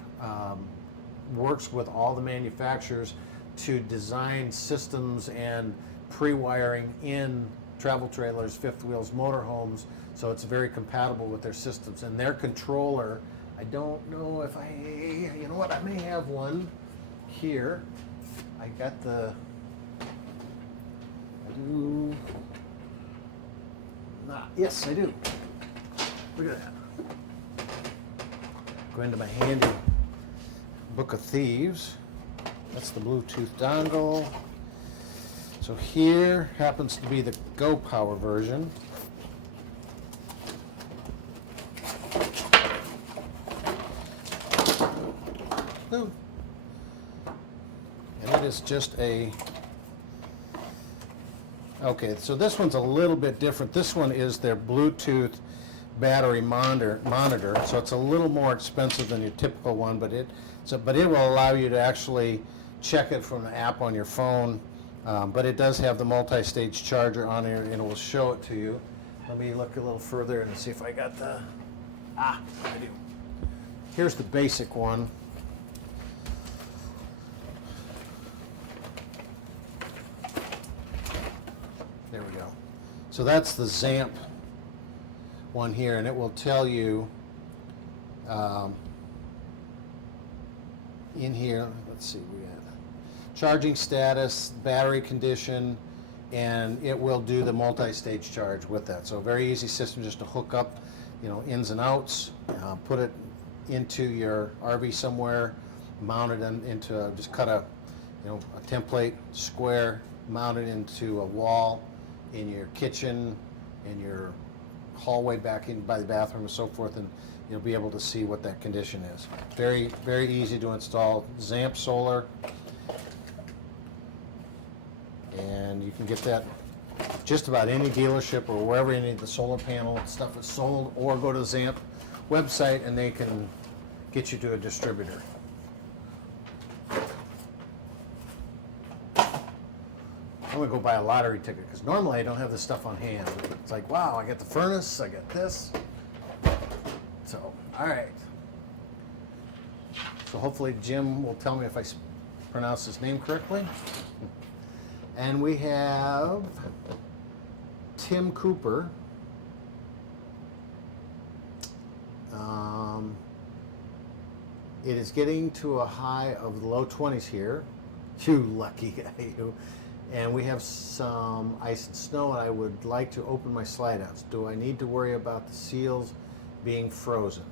works with all the manufacturers to design systems and pre-wiring in travel trailers, fifth wheels, motorhomes, so it's very compatible with their systems. And their controller, I don't know if you know what, I may have one here. I do not, yes I do. Look at that. Go into my handy Book of Thieves. That's the Bluetooth dongle. So here happens to be the Go Power version. And it is just okay, so this one's a little bit different. This one is their Bluetooth battery monitor, so it's a little more expensive than your typical one, but it will allow you to actually check it from the app on your phone. But it does have the multi-stage charger on here, and it will show it to you. Let me look a little further and see if I got I do. Here's the basic one. There we go. So that's the Zamp one here, and it will tell you in here, let's see, we got charging status, battery condition, and it will do the multi-stage charge with that. So a very easy system just to hook up, ins and outs, put it into your RV somewhere, mount it into just cut a template square, mount it into a wall in your kitchen, in your hallway back in by the bathroom and so forth, and you'll be able to see what that condition is. Very, very easy to install. Zamp Solar. And you can get that just about any dealership or wherever any of the solar panel stuff is sold, or go to the Zamp website and they can get you to a distributor. I'm gonna go buy a lottery ticket, because normally I don't have this stuff on hand. It's like, wow, I got the furnace, I got this. So, all right. So hopefully Jim will tell me if I pronounce his name correctly. And we have Tim Cooper. It is getting to a high of the low 20s here. You lucky guy, you. And we have some ice and snow, and I would like to open my slide outs. Do I need to worry about the seals being frozen?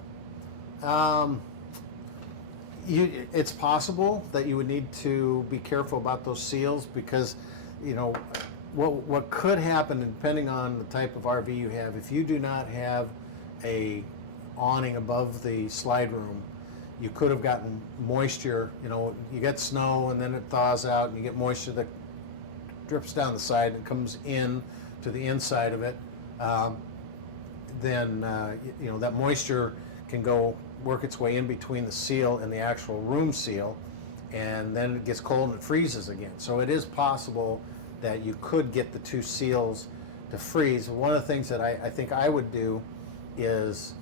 It's possible that you would need to be careful about those seals because, you know, what could happen, depending on the type of RV you have, if you do not have a awning above the slide room, you could have gotten moisture. You know, you get snow and then it thaws out and you get moisture that drips down the side and comes in to the inside of it. Then you know, that moisture can go work its way in between the seal and the actual room seal, and then it gets cold and it freezes again. So it is possible that you could get the two seals to freeze. One of the things that I think I would do is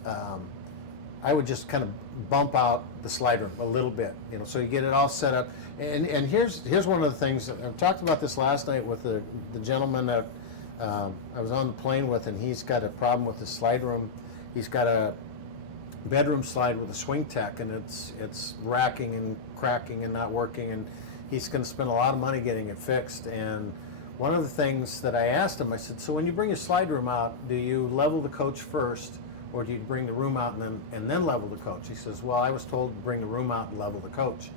I would just kind of bump out the slide room a little bit, you know, so you get it all set up. And here's one of the things, I talked about this last night with the gentleman that I was on the plane with, and he's got a problem with his slide room. He's got a bedroom slide with a swing tech, and it's racking and cracking and not working, and he's going to spend a lot of money getting it fixed. And one of the things that I asked him, I said, so when you bring your slide room out, do you level the coach first, or do you bring the room out and then level the coach? He says, well, I was told to bring the room out and level the coach.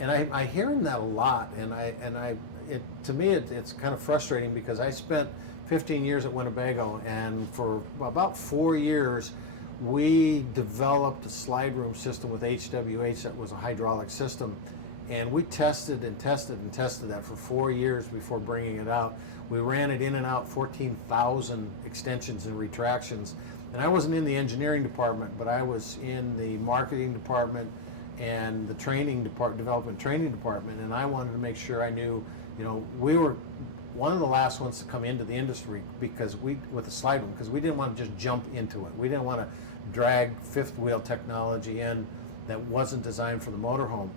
And I hear him that a lot, and to me it's kind of frustrating because I spent 15 years at Winnebago, and for about 4 years we developed a slide room system with HWH that was a hydraulic system, and we tested and tested and tested that for 4 years before bringing it out. We ran it in and out 14,000 extensions and retractions, and I wasn't in the engineering department, but I was in the marketing department and the training department, development training department, and I wanted to make sure I knew, you know, we were one of the last ones to come into the industry because with the slide room, because we didn't want to just jump into it. We didn't want to drag fifth wheel technology in that wasn't designed for the motorhome.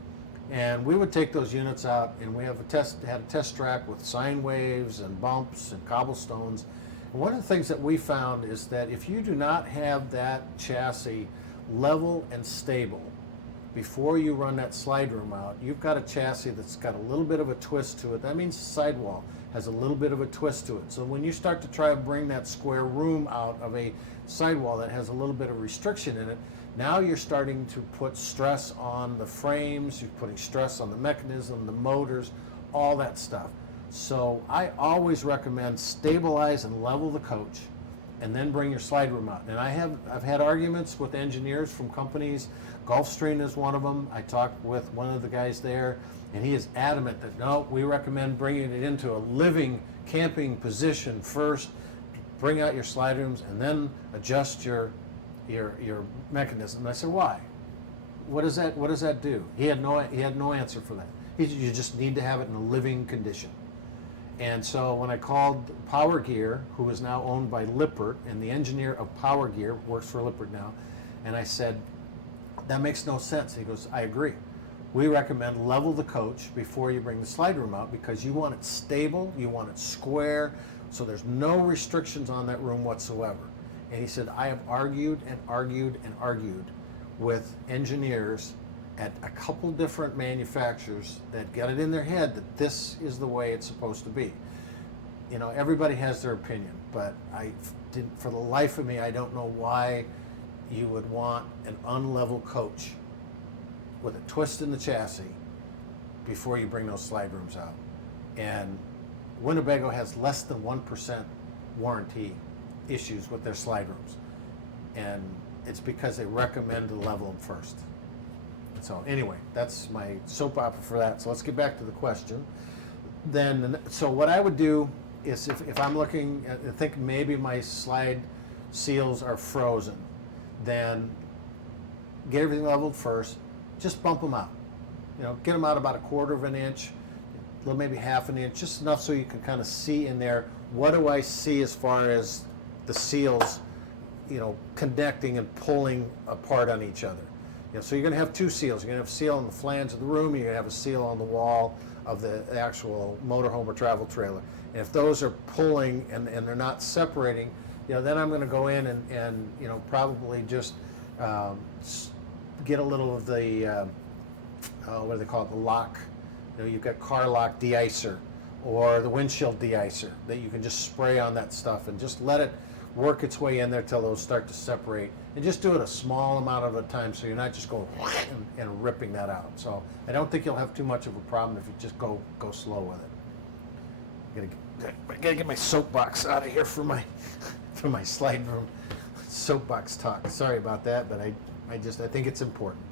And we would take those units out, and we had a test track with sine waves and bumps and cobblestones. And one of the things that we found is that if you do not have that chassis level and stable before you run that slide room out, you've got a chassis that's got a little bit of a twist to it. That means the sidewall has a little bit of a twist to it. So when you start to try to bring that square room out of a sidewall that has a little bit of restriction in it, now you're starting to put stress on the frames, you're putting stress on the mechanism, the motors, all that stuff. So I always recommend stabilize and level the coach and then bring your slide room out. And I've had arguments with engineers from companies. Gulfstream is one of them. I talked with one of the guys there, and he is adamant that no, we recommend bringing it into a living camping position first, bring out your slide rooms, and then adjust your mechanism. And I said, why? What does that do? He had no answer for that. You just need to have it in a living condition. And so when I called Power Gear, who is now owned by Lippert, and the engineer of Power Gear works for Lippert now, and I said, that makes no sense. He goes, I agree. We recommend level the coach before you bring the slide room out because you want it stable, you want it square, so there's no restrictions on that room whatsoever. And he said, I have argued and argued and argued with engineers at a couple different manufacturers that get it in their head that this is the way it's supposed to be. You know, everybody has their opinion, but for the life of me, I don't know why you would want an unlevel coach with a twist in the chassis before you bring those slide rooms out. And Winnebago has less than 1% warranty issues with their slide rooms. And it's because they recommend to level them first. So anyway, that's my soap opera for that. So let's get back to the question. Then, so what I would do is if I'm looking, I think maybe my slide seals are frozen, then get everything leveled first, just bump them out. You know, get them out about 1/4 of an inch, maybe 1/2 an inch, just enough so you can kind of see in there, what do I see as far as the seals, you know, connecting and pulling apart on each other. So you're going to have two seals. You're going to have a seal on the flange of the room. You're going to have a seal on the wall of the actual motorhome or travel trailer. And if those are pulling and they're not separating, then I'm going to go in and probably just get a little of the what do they call it, the lock. You've got car lock de-icer or the windshield de-icer that you can just spray on that stuff and just let it work its way in there till those start to separate, and just do it a small amount of a time so you're not just going and ripping that out. So I don't think you'll have too much of a problem if you just go slow with it. I gotta get my soapbox out of here for my slide room soapbox talk. Sorry about that, but I think it's important.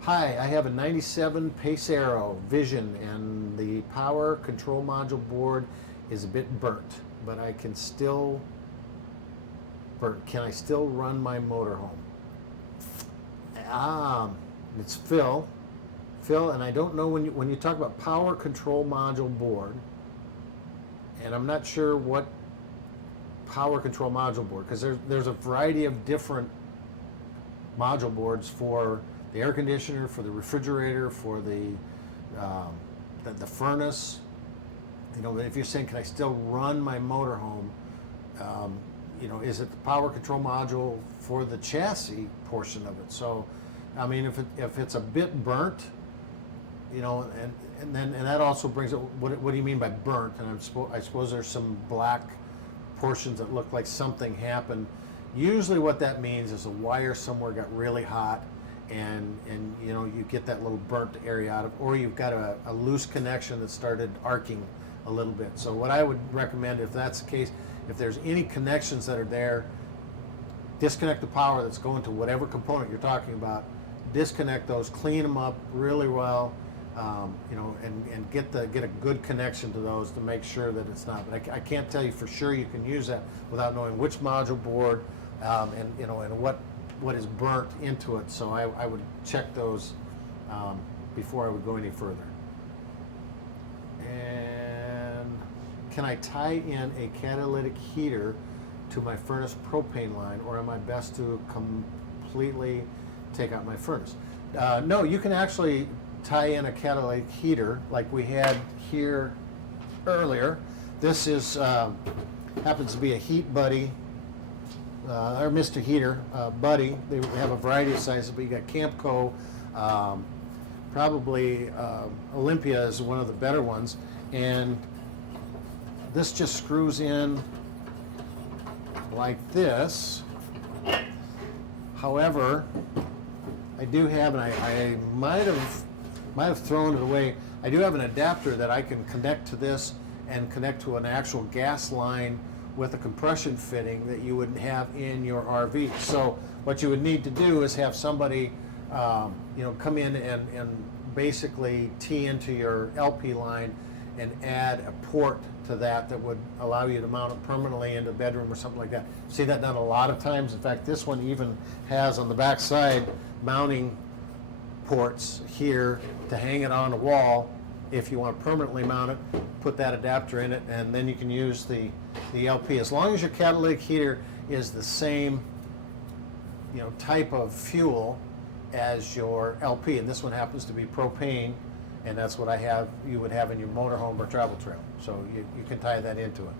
Hi, I have a 97 Pace Aero Vision, and the power control module board is a bit burnt, but can I still run my motorhome? It's Phil, and I don't know when you talk about power control module board, and I'm not sure what power control module board, because there's a variety of different module boards for the air conditioner, for the refrigerator, for the furnace. If you're saying, can I still run my motorhome? Is it the power control module for the chassis portion of it? So, if it's a bit burnt, and that also brings up what do you mean by burnt? And I suppose there's some black portions that look like something happened. Usually, what that means is a wire somewhere got really hot, and you get that little burnt area out of, or you've got a loose connection that started arcing a little bit. So what I would recommend, if that's the case, if there's any connections that are there, disconnect the power that's going to whatever component you're talking about, disconnect those, clean them up really well, and get a good connection to those to make sure that it's not. But I can't tell you for sure you can use that without knowing which module board and what is burnt into it. So I would check those before I would go any further. And can I tie in a catalytic heater to my furnace propane line, or am I best to completely take out my furnace? No, you can actually tie in a catalytic heater like we had here earlier. This is happens to be a Heat Buddy, or Mr. Heater Buddy. They have a variety of sizes, but you got Campco, probably Olympia is one of the better ones, and this just screws in like this. However, I do have, and I might have thrown it away, I do have an adapter that I can connect to this and connect to an actual gas line with a compression fitting that you would have in your RV. So what you would need to do is have somebody come in and basically tee into your LP line and add a port to that would allow you to mount it permanently in the bedroom or something like that. See that done a lot of times. In fact, this one even has on the back side mounting ports here to hang it on the wall. If you want to permanently mount it, put that adapter in it, and then you can use the LP. As long as your catalytic heater is the same type of fuel as your LP, and this one happens to be propane, and that's what you would have in your motorhome or travel trailer. So you can tie that into it.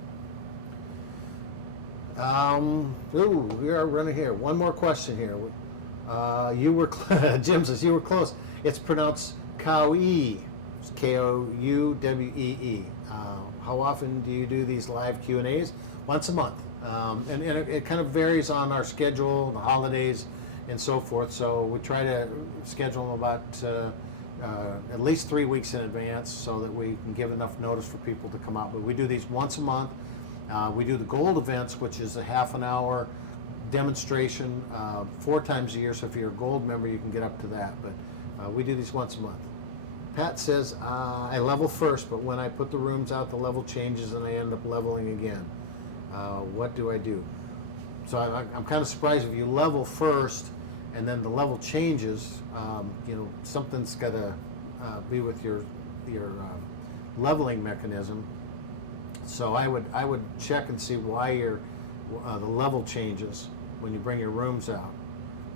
We are running here. One more question here. Jim says you were close. It's pronounced Kouwee. It's K-O-U-W-E-E. How often do you do these live Q&As? Once a month. And it kind of varies on our schedule, the holidays, and so forth. So we try to schedule them about at least 3 weeks in advance so that we can give enough notice for people to come out. But we do these once a month. We do the gold events, which is a half an hour demonstration 4 times a year. So if you're a gold member, you can get up to that. But we do these once a month. Pat says, I level first, but when I put the rooms out, the level changes and I end up leveling again. What do I do? So I'm kind of surprised if you level first and then the level changes. Something's got to be with your leveling mechanism. So I would check and see why the level changes when you bring your rooms out.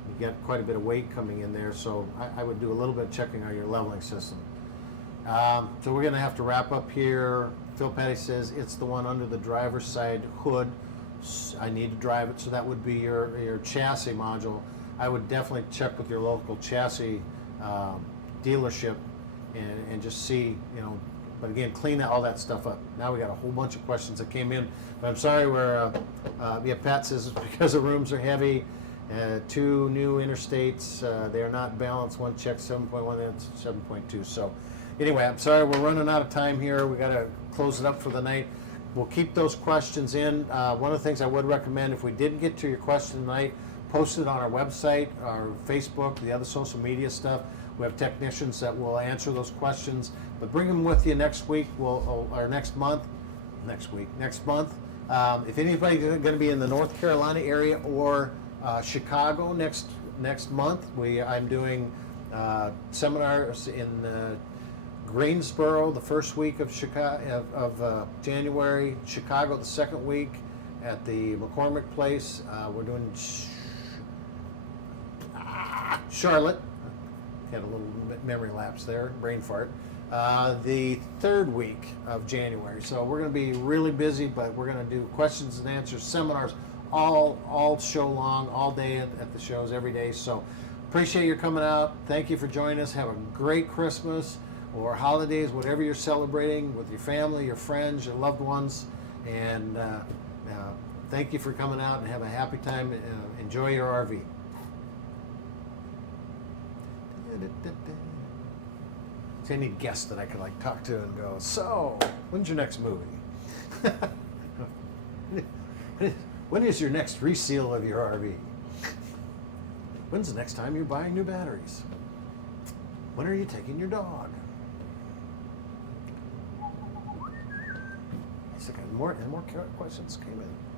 You get quite a bit of weight coming in there, so I would do a little bit of checking on your leveling system. So we're going to have to wrap up here. Phil Petty says it's the one under the driver's side hood. I need to drive it, so that would be your chassis module. I would definitely check with your local chassis dealership and just see, you know, but again, clean all that stuff up. Now we got a whole bunch of questions that came in, but I'm sorry yeah, Pat says it's because the rooms are heavy. 2 new interstates, they are not balanced. One check 7.1 and 7.2. So anyway, I'm sorry, we're running out of time here. We got to close it up for the night. We'll keep those questions in. One of the things I would recommend, if we didn't get to your question tonight, post it on our website, our Facebook, the other social media stuff. We have technicians that will answer those questions, but bring them with you next week, or next month. If anybody's going to be in the North Carolina area or Chicago next month, I'm doing seminars in Greensboro the first week of January, Chicago the second week at the McCormick Place. We're doing Charlotte. Had a little memory lapse there, brain fart. The third week of January. So we're going to be really busy, but we're going to do questions and answers, seminars, all show long, all day at the shows, every day. So appreciate your coming out. Thank you for joining us. Have a great Christmas or holidays, whatever you're celebrating with your family, your friends, your loved ones. And thank you for coming out and have a happy time. Enjoy your RV. So any guests that I could like talk to and go, so when's your next movie? When is your next reseal of your RV? When's the next time you're buying new batteries? When are you taking your dog? More questions came in.